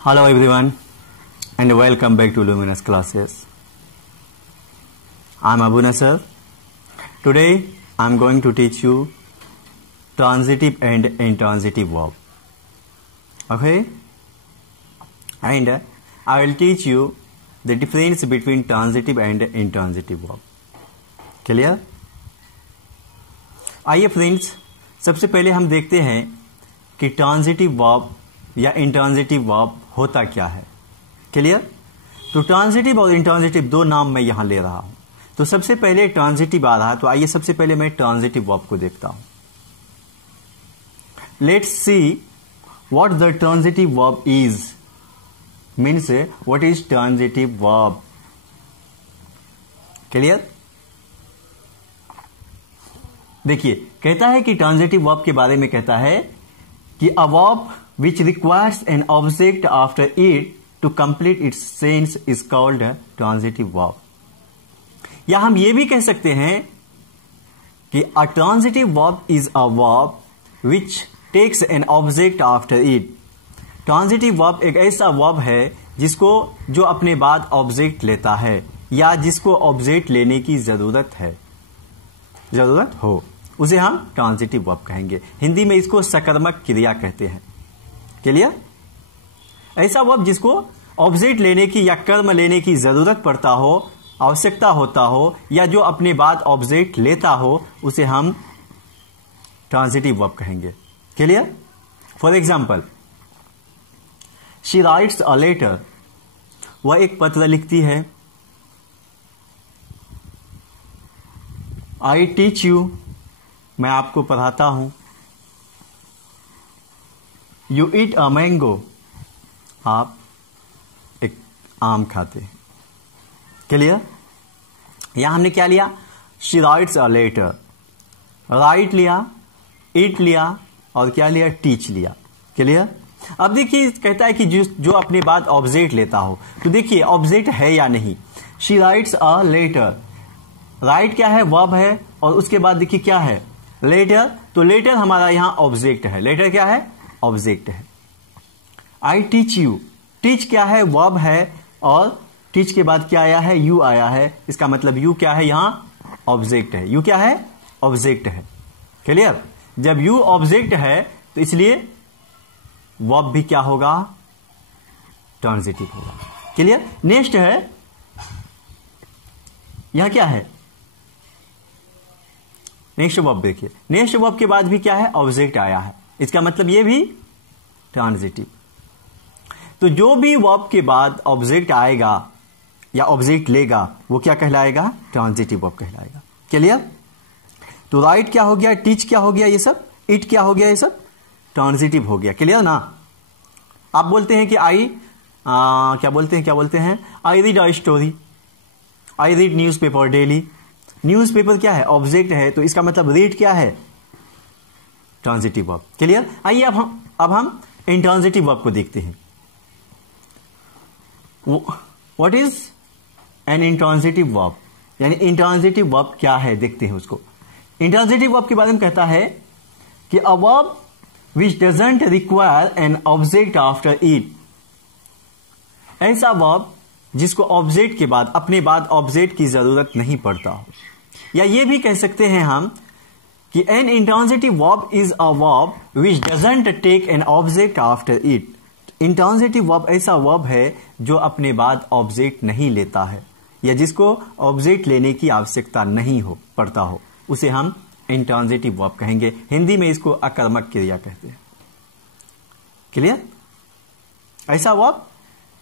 Hello everyone and welcome back to Luminous classes. I am Abu Nasser. Today I am going to teach you transitive and intransitive verb. Okay? And I will teach you the difference between transitive and intransitive verb. Clear? आइए friends, सबसे पहले हम देखते हैं कि transitive verb या intransitive verb होता क्या है. क्लियर? तो ट्रांजिटिव और इंट्रांजिटिव दो नाम मैं यहां ले रहा हूं. तो सबसे पहले ट्रांजिटिव आ रहा है, तो आइए सबसे पहले मैं ट्रांजिटिव वर्ब को देखता हूं. Let's see what the transitive verb is. Means what is transitive verb. Clear? देखिए, कहता है कि ट्रांजिटिव वर्ब के बारे में कहता है कि a verb which requires an object after it to complete its sense is called transitive verb. या हम ये भी कह सकते हैं कि a transitive verb is a verb which takes an object after it. Transitive verb एक ऐसा वर्ब है जिसको जो अपने बाद ऑब्जेक्ट लेता है या जिसको ऑब्जेक्ट लेने की जरूरत हो, उसे हम ट्रांजिटिव वर्ब कहेंगे. हिंदी में इसको सकर्मक क्रिया कहते हैं. क्लियर? ऐसा वर्ब जिसको ऑब्जेक्ट लेने की या कर्म लेने की जरूरत पड़ता हो, आवश्यकता होता हो, या जो अपने बाद ऑब्जेक्ट लेता हो, उसे हम ट्रांजिटिव वर्ब कहेंगे. Clear? For example, she writes a letter. वह एक पत्र लिखती है. I teach you. मैं आपको पढ़ाता हूं. You eat a mango. आप एक आम खाते हैं. क्लियर? यहां हमने क्या लिया? She writes a letter. Write लिया, ईट लिया और क्या लिया? टीच लिया. क्लियर? अब देखिए, कहता है कि जो अपने बाद ऑब्जेक्ट लेता हो. तो देखिए ऑब्जेक्ट है या नहीं. She writes a letter. Write क्या है? वर्ब है. और उसके बाद देखिए क्या है? लेटर. तो लेटर हमारा यहां ऑब्जेक्ट है. लेटर क्या है? ऑब्जेक्ट है. I teach you. टीच क्या है? वर्ब है. और टीच के बाद क्या आया है? यू आया है. इसका मतलब यू क्या है? यहां ऑब्जेक्ट है. यू क्या है? ऑब्जेक्ट है. क्लियर? जब यू ऑब्जेक्ट है तो इसलिए वर्ब भी क्या होगा? ट्रांजिटिव होगा. क्लियर? नेक्स्ट है, यहां क्या है? नेक्स्ट वर्ब देखिए. नेक्स्ट वर्ब के बाद भी क्या है? ऑब्जेक्ट आया है. इसका मतलब ये भी ट्रांजिटिव. तो जो भी वर्ब के बाद ऑब्जेक्ट आएगा या ऑब्जेक्ट लेगा, वो क्या कहलाएगा? ट्रांजिटिव वर्ब कहलाएगा. क्लियर? तो राइट क्या हो गया? टीच क्या हो गया? ये सब. इट क्या हो गया? ये सब ट्रांजिटिव हो गया. क्लियर ना? आप बोलते हैं कि क्या बोलते हैं? I read a story. I read news paper daily. News paper क्या है? ऑब्जेक्ट है. तो इसका मतलब रीड क्या है? Transitive verb. क्लियर? आइए अब हम इंट्रांजिटिव वर्ब को देखते हैं. What is an intransitive verb, यानी इंट्रांजिटिव वर्ब क्या है, देखते हैं उसको. इंट्रांजिटिव वर्ब के बारे में कहता है कि a verb which doesn't require an object after it. ऐसा वर्ब जिसको ऑब्जेक्ट के बाद, अपने बाद ऑब्जेक्ट की जरूरत नहीं पड़ता हो. या ये भी कह सकते हैं हम कि an intransitive verb is a verb which doesn't take an object after it. Intransitive verb ऐसा वर्ब है जो अपने बाद ऑब्जेक्ट नहीं लेता है या जिसको ऑब्जेक्ट लेने की आवश्यकता नहीं हो पड़ता हो, उसे हम इंट्रांजिटिव वर्ब कहेंगे. हिंदी में इसको अकर्मक क्रिया कहते हैं. क्लियर? ऐसा वर्ब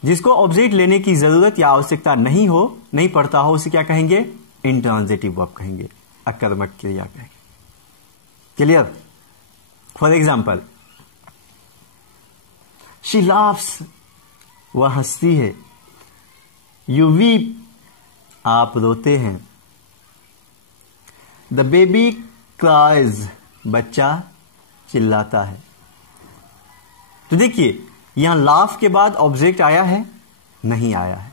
जिसको ऑब्जेक्ट लेने की जरूरत या आवश्यकता नहीं पड़ता हो, उसे क्या कहेंगे? इंट्रांजिटिव वर्ब कहेंगे, अकर्मक क्रिया कहेंगे. Clear? For example, she laughs. वह हंसती है. You weep. आप रोते हैं. The baby cries. बच्चा चिल्लाता है. तो देखिए, यहां लाफ के बाद ऑब्जेक्ट आया है? नहीं आया है.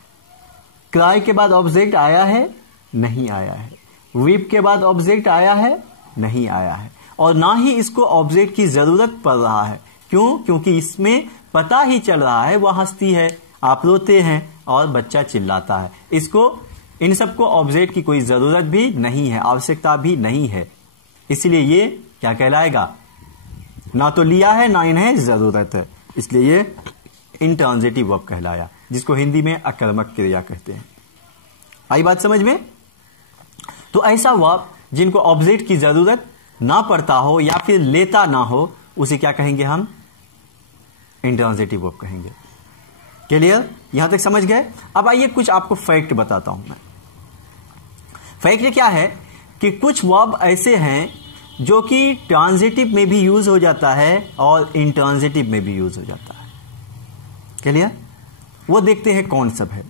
क्राई के बाद ऑब्जेक्ट आया है? नहीं आया है. वीप के बाद ऑब्जेक्ट आया है? नहीं आया है. और ना ही इसको ऑब्जेक्ट की जरूरत पड़ रहा है. क्यों? क्योंकि इसमें पता ही चल रहा है, वह हंसती है, आप रोते हैं और बच्चा चिल्लाता है। इसको, इन सबको ऑब्जेक्ट की कोई जरूरत भी नहीं है, आवश्यकता भी नहीं है, इसलिए ये क्या कहलाएगा, ना तो लिया है ना इन्हें जरूरत है, इसलिए ये इंट्रांजिटिव वर्ब कहलाया, जिसको हिंदी में अकर्मक क्रिया कहते हैं। आई बात समझ में? तो ऐसा वर्ब जिनको ऑब्जेक्ट की जरूरत ना पड़ता हो या फिर लेता ना हो, उसे क्या कहेंगे हम, इंट्रांजिटिव वर्ब कहेंगे। क्लियर? यहां तक समझ गए? अब आइए कुछ आपको फैक्ट बताता हूं मैं। फैक्ट क्या है कि कुछ वर्ब ऐसे हैं जो कि ट्रांजिटिव में भी यूज हो जाता है और इंट्रांजिटिव में भी यूज हो जाता है। क्लियर? वो देखते हैं कौन सब है।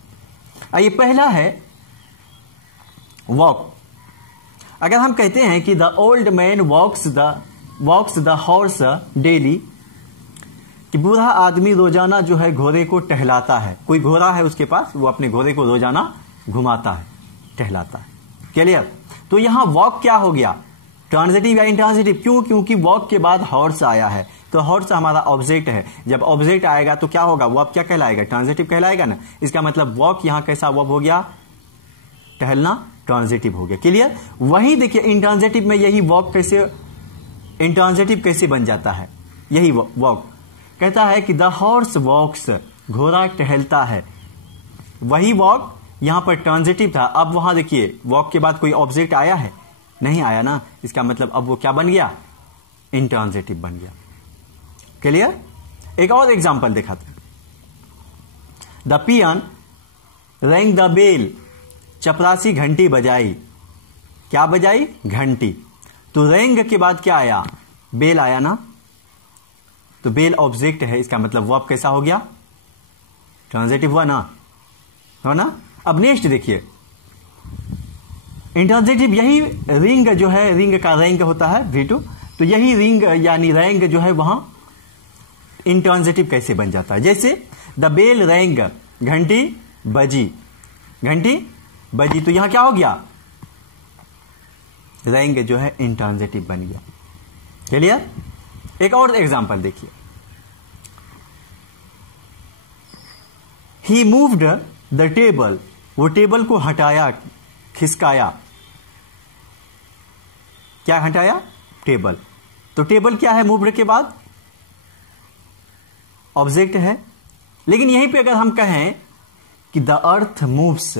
आइए, पहला है वॉक। अगर हम कहते हैं कि the old man walks the horse daily, कि बूढ़ा आदमी रोजाना जो है घोड़े को टहलाता है, कोई घोड़ा है उसके पास, वो अपने घोड़े को रोजाना घुमाता है, टहलाता है। क्लियर? तो यहां वॉक क्या हो गया, ट्रांजिटिव या इंट्रांजिटिव? क्यों? क्योंकि वॉक के बाद हॉर्स आया है, तो हॉर्स हमारा ऑब्जेक्ट है। जब ऑब्जेक्ट आएगा तो क्या होगा, वर्ब क्या कहलाएगा, ट्रांजिटिव कहलाएगा ना। इसका मतलब वॉक यहां कैसा वर्ब हो गया, टहलना, ट्रांजिटिव हो गया। क्लियर? वही देखिए इंट्रांजिटिव में यही वॉक कैसे, इंट्रांजिटिव कैसे बन जाता है, यही वॉक कहता है कि द हॉर्स वॉक्स, घोड़ा टहलता है, वही वॉक यहां पर ट्रांजिटिव था। अब वहां देखिए वॉक के बाद कोई ऑब्जेक्ट आया है, नहीं आया ना, इसका मतलब अब वो क्या बन गया, इंट्रांजिटिव बन गया। क्लियर? एक और एग्जांपल दिखाते हैं। The peon rang the bell, चपरासी घंटी बजाई, क्या बजाई, घंटी। तो रैंग के बाद क्या आया, बेल आया ना, तो बेल ऑब्जेक्ट है, इसका मतलब वर्ब कैसा हो गया, ट्रांजिटिव हुआ ना, हो ना। अब नेक्स्ट देखिए, इंट्रांजिटिव यही रिंग जो है, रिंग का रैंग होता है V2, तो यही रिंग यानी रैंग जो है वहां इंट्रांजिटिव कैसे बन जाता है। जैसे द बेल रैंग, घंटी बजी, घंटी बजी, तो यहां क्या हो गया, रैंग जो है इंट्रांजिटिव बन गया। क्लियर? एक और एग्जांपल देखिए, ही मूव्ड द टेबल, वो टेबल को हटाया, खिसकाया, क्या हटाया, टेबल। तो टेबल क्या है, मूव्ड के बाद ऑब्जेक्ट है। लेकिन यहीं पे अगर हम कहें कि द अर्थ मूव्स,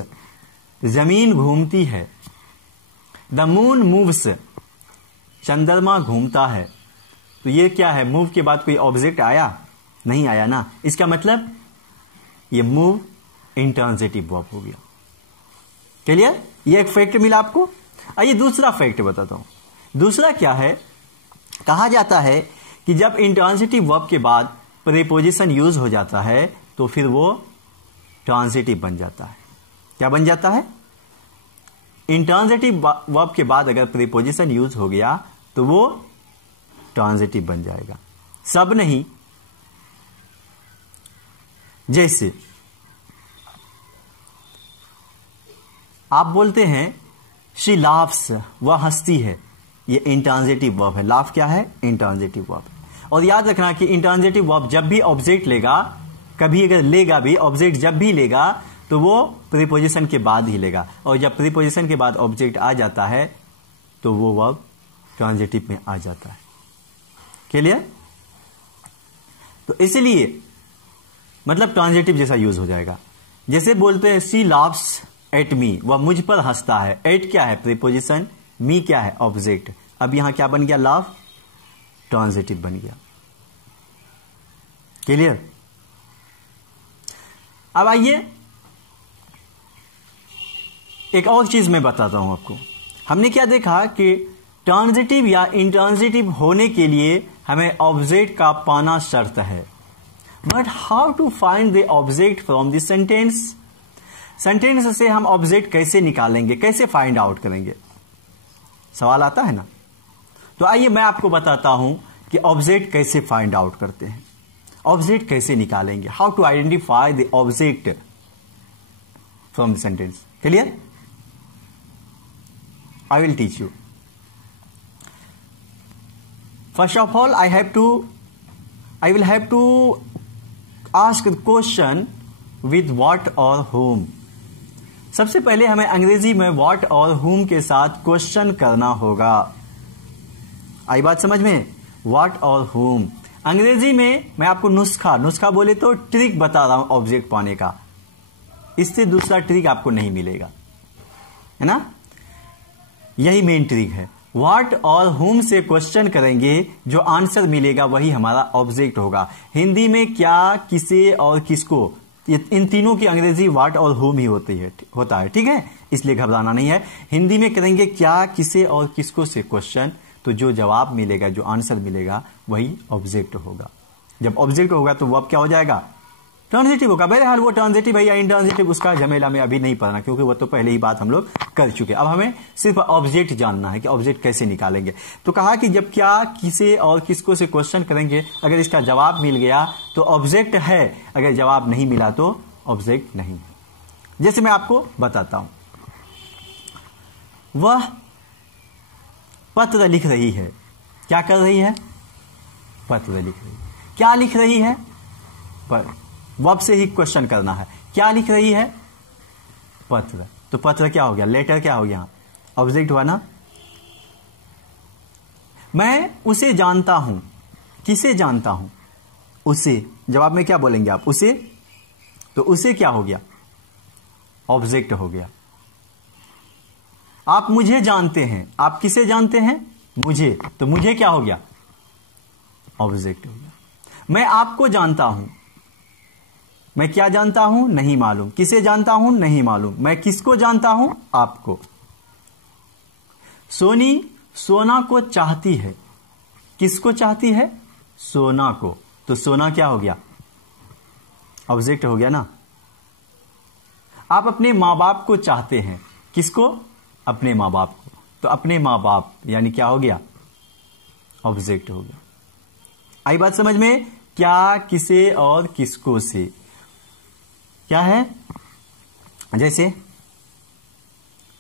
जमीन घूमती है, द मून मूव्स, चंद्रमा घूमता है, तो ये क्या है, मूव के बाद कोई ऑब्जेक्ट आया, नहीं आया ना, इसका मतलब ये मूव इंट्रांजिटिव वर्ब हो गया। क्लियर? ये एक फैक्ट मिला आपको। आइए दूसरा फैक्ट बताता हूं। दूसरा क्या है, कहा जाता है कि जब इंट्रांजिटिव वर्ब के बाद प्रीपोजिशन यूज हो जाता है तो फिर वो ट्रांजिटिव बन जाता है। क्या बन जाता है, इंट्रांजिटिव वर्ब के बाद अगर प्रीपोजिशन यूज हो गया तो वो ट्रांजिटिव बन जाएगा, सब नहीं। जैसे आप बोलते हैं शी लाफ्स, वह हंसती है, ये इंट्रांजिटिव वर्ब है। लाफ क्या है, इंट्रांजिटिव वर्ब। और याद रखना कि इंट्रांजिटिव वर्ब जब भी ऑब्जेक्ट लेगा, कभी अगर लेगा भी ऑब्जेक्ट, जब भी लेगा तो वो प्रीपोजिशन के बाद ही लेगा, और जब प्रीपोजिशन के बाद ऑब्जेक्ट आ जाता है तो वो वर्ब ट्रांजिटिव में आ जाता है। क्लियर? तो इसलिए मतलब ट्रांजिटिव जैसा यूज हो जाएगा। जैसे बोलते हैं सी लाफ्स एट मी, वह मुझ पर हंसता है। एट क्या है, प्रीपोजिशन, मी क्या है, ऑब्जेक्ट। अब यहां क्या बन गया, लाफ, ट्रांजिटिव बन गया। क्लियर? अब आइए एक और चीज मैं बताता हूं आपको। हमने क्या देखा कि ट्रांजिटिव या इंट्रांजिटिव होने के लिए हमें ऑब्जेक्ट का पाना शर्त है। But how to find the object from the sentence, sentence से हम ऑब्जेक्ट कैसे निकालेंगे, कैसे फाइंड आउट करेंगे, सवाल आता है ना। तो आइए मैं आपको बताता हूं कि ऑब्जेक्ट कैसे फाइंड आउट करते हैं, ऑब्जेक्ट कैसे निकालेंगे, how to identify the object from the sentence. Clear? I will teach you. First of all I will have to ask question with what और whom। सबसे पहले हमें अंग्रेजी में व्हाट और whom के साथ क्वेश्चन करना होगा। आई बात समझ में? व्हाट और whom। अंग्रेजी में मैं आपको नुस्खा बोले तो ट्रिक बता रहा हूं ऑब्जेक्ट पाने का, इससे दूसरा ट्रिक आपको नहीं मिलेगा, है ना? यही मेन ट्रिक है। व्हाट और whom से क्वेश्चन करेंगे, जो आंसर मिलेगा वही हमारा ऑब्जेक्ट होगा। हिंदी में क्या, किसे और किसको, इन तीनों की अंग्रेजी व्हाट और whom ही होता है, ठीक है? इसलिए घबराना नहीं है। हिंदी में करेंगे क्या, किसे और किसको से क्वेश्चन, तो जो जवाब मिलेगा, जो आंसर मिलेगा वही ऑब्जेक्ट होगा। जब ऑब्जेक्ट होगा तो वर्ब क्या हो जाएगा? ट्रांजिटिव होगा। बहरहाल वो ट्रांजिटिव है या इंट्रांजिटिव, उसका झमेला में अभी नहीं पढ़ना, क्योंकि वो तो पहले ही बात हम लोग कर चुके। अब हमें सिर्फ ऑब्जेक्ट जानना है कि ऑब्जेक्ट कैसे निकालेंगे। तो कहा कि जब क्या, किसे और किसको से क्वेश्चन करेंगे, अगर इसका जवाब मिल गया तो ऑब्जेक्ट है, अगर जवाब नहीं मिला तो ऑब्जेक्ट नहीं है। जैसे मैं आपको बताता हूं, वह पत्र लिख रही है। क्या कर रही है? पत्र लिख रही है। क्या लिख रही है? वर्ब से ही क्वेश्चन करना है। क्या लिख रही है? पत्र। तो पत्र क्या हो गया? लेटर क्या हो गया? ऑब्जेक्ट हुआ ना। मैं उसे जानता हूं। किसे जानता हूं? उसे। जवाब में क्या बोलेंगे आप? उसे। तो उसे क्या हो गया? ऑब्जेक्ट हो गया। आप मुझे जानते हैं। आप किसे जानते हैं? मुझे। तो मुझे क्या हो गया? ऑब्जेक्ट हो गया। मैं आपको जानता हूं। मैं क्या जानता हूं? नहीं मालूम। किसे जानता हूं? नहीं मालूम। मैं किसको जानता हूं? आपको। सोनी सोना को चाहती है। किसको चाहती है? सोना को। तो सोना क्या हो गया? ऑब्जेक्ट हो गया ना। आप अपने मां बाप को चाहते हैं। किसको? अपने मां बाप को। तो अपने मां बाप यानी क्या हो गया? ऑब्जेक्ट हो गया। आई बात समझ में? क्या, किसे और किसको से क्या है? जैसे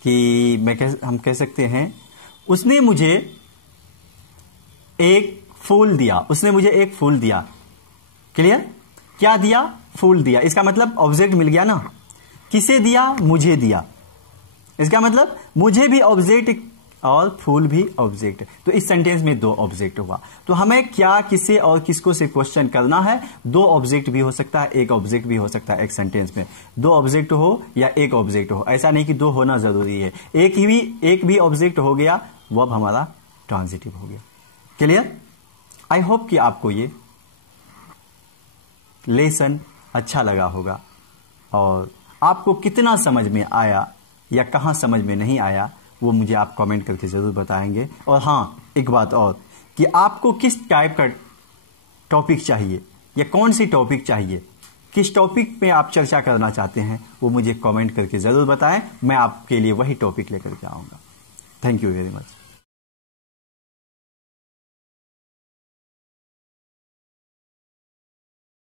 कि हम कह सकते हैं, उसने मुझे एक फूल दिया। उसने मुझे एक फूल दिया। क्लियर? क्या दिया? फूल दिया। इसका मतलब ऑब्जेक्ट मिल गया ना। किसे दिया? मुझे दिया। इसका मतलब मुझे भी ऑब्जेक्ट और फूल भी ऑब्जेक्ट। तो इस सेंटेंस में दो ऑब्जेक्ट हुआ। तो हमें क्या, किसे और किसको से क्वेश्चन करना है। दो ऑब्जेक्ट भी हो सकता है, एक ऑब्जेक्ट भी हो सकता है। एक सेंटेंस में दो ऑब्जेक्ट हो या एक ऑब्जेक्ट हो, ऐसा नहीं कि दो होना जरूरी है। एक भी ऑब्जेक्ट हो गया, वो अब हमारा ट्रांजिटिव हो गया। क्लियर? आई होप कि आपको ये लेसन अच्छा लगा होगा, और आपको कितना समझ में आया या कहां समझ में नहीं आया वो मुझे आप कमेंट करके जरूर बताएंगे। और हाँ, एक बात और, कि आपको किस टाइप का टॉपिक चाहिए या कौन सी टॉपिक चाहिए, किस टॉपिक पे आप चर्चा करना चाहते हैं, वो मुझे कमेंट करके जरूर बताएं। मैं आपके लिए वही टॉपिक लेकर के आऊंगा। Thank you very much.